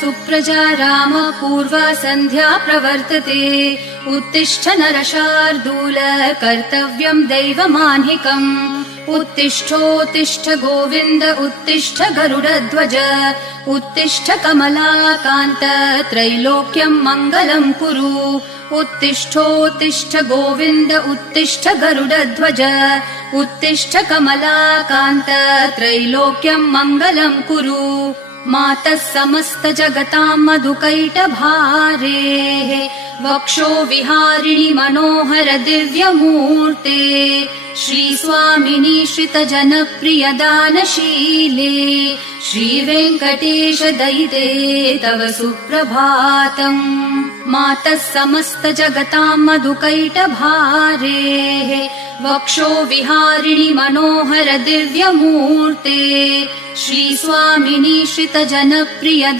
सुप्रजा राम पूर्वा सन्ध्या प्रवर्तते। उत्तिष्ठ नरशार्दूल कर्तव्यम् दैवमाह्निकम्। उत्तिष्ठोत्तिष्ठ गोविन्द उत्तिष्ठ गरुडध्वज। उत्तिष्ठ कमलाकान्त त्रैलोक्यम् मङ्गलम् कुरु। उत्तिष्ठोत्तिष्ठ गोविन्द उत्तिष्ठ गरुडध्वज। उत्तिष्ठ कमलाकान्त त्रैलोक्यम् मङ्गलम् कुरु। मातः समस्त जगताम् मधुकैटभारेः वक्षो विहारिणि मनोहर दिव्यमूर्ते। श्रीस्वामिनि श्रित जनप्रिय दानशीले। श्रीवेङ्कटेश दयिते तव सुप्रभातम्। मातः समस्त जगताम् मधुकैटभारेः वक्षो विहारिणि मनोहर दिव्यमूर्ते। श्रीस्वामिनि श्रित जनप्रिय